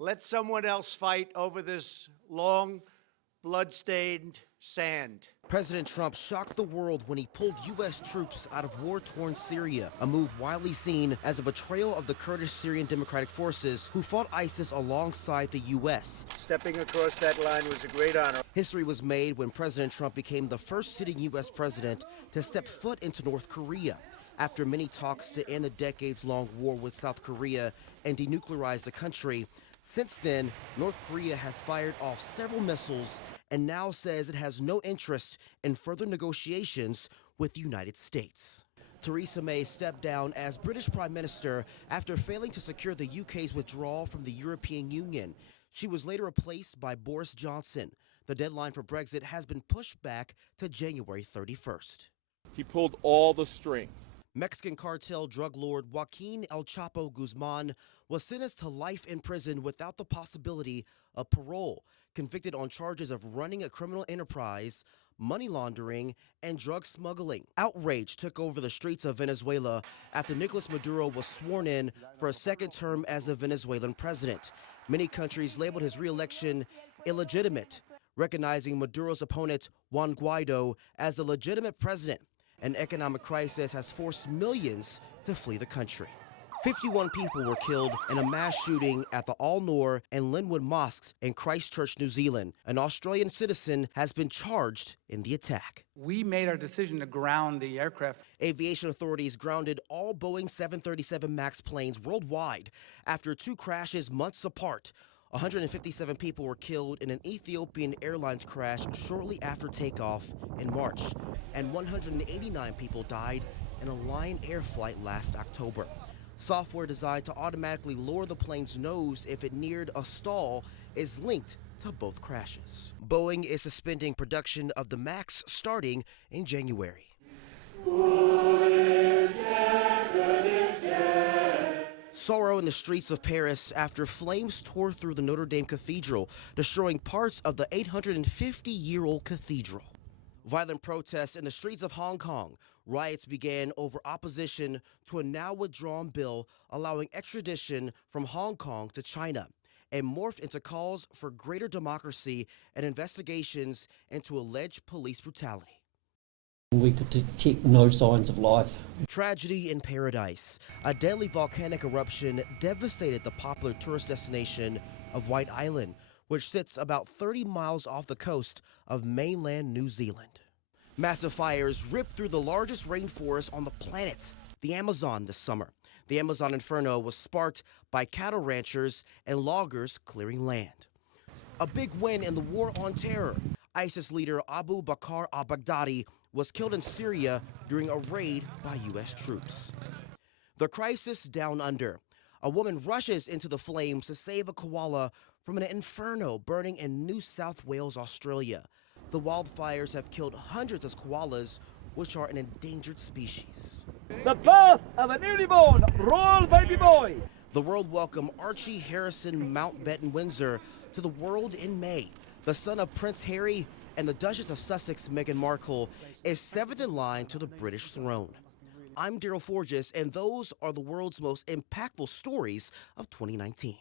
Let someone else fight over this long, blood-stained sand. President Trump shocked the world when he pulled U.S. troops out of war-torn Syria, a move widely seen as a betrayal of the Kurdish Syrian Democratic Forces who fought ISIS alongside the U.S. Stepping across that line was a great honor. History was made when President Trump became the first sitting U.S. president to step foot into North Korea. After many talks to end the decades-long war with South Korea and denuclearize the country, since then, North Korea has fired off several missiles and now says it has no interest in further negotiations with the United States. Theresa May stepped down as British Prime Minister after failing to secure the UK's withdrawal from the European Union. She was later replaced by Boris Johnson. The deadline for Brexit has been pushed back to January 31st. He pulled all the strings. Mexican cartel drug lord Joaquin El Chapo Guzman was sentenced to life in prison without the possibility of parole, convicted on charges of running a criminal enterprise, money laundering, and drug smuggling. Outrage took over the streets of Venezuela after Nicolas Maduro was sworn in for a second term as the Venezuelan president. Many countries labeled his re-election illegitimate, recognizing Maduro's opponent, Juan Guaido, as the legitimate president. An economic crisis has forced millions to flee the country. 51 people were killed in a mass shooting at the Al-Noor and Linwood mosques in Christchurch, New Zealand. An Australian citizen has been charged in the attack. We made our decision to ground the aircraft. Aviation authorities grounded all Boeing 737 MAX planes worldwide after two crashes months apart. 157 people were killed in an Ethiopian Airlines crash shortly after takeoff in March, and 189 people died in a Lion Air flight last October. Software designed to automatically lower the plane's nose if it neared a stall is linked to both crashes. Boeing is suspending production of the MAX starting in January. Sorrow in the streets of Paris after flames tore through the Notre Dame Cathedral, destroying parts of the 850-year-old cathedral. Violent protests in the streets of Hong Kong. Riots began over opposition to a now withdrawn bill allowing extradition from Hong Kong to China, and morphed into calls for greater democracy and investigations into alleged police brutality. We could detect no signs of life. Tragedy in paradise. A deadly volcanic eruption devastated the popular tourist destination of White Island, which sits about 30 miles off the coast of mainland New Zealand. Massive fires ripped through the largest rainforest on the planet, the Amazon, this summer. The Amazon Inferno was sparked by cattle ranchers and loggers clearing land. A big win in the war on terror. ISIS leader Abu Bakr al-Baghdadi was killed in Syria during a raid by U.S. troops. The crisis down under. A woman rushes into the flames to save a koala from an inferno burning in New South Wales, Australia. The wildfires have killed hundreds of koalas, which are an endangered species. The birth of a newly born royal baby boy. The world welcomed Archie Harrison Mountbatten Windsor to the world in May. The son of Prince Harry and the Duchess of Sussex, Meghan Markle, is seventh in line to the British throne. I'm Daryl Forges, and those are the world's most impactful stories of 2019.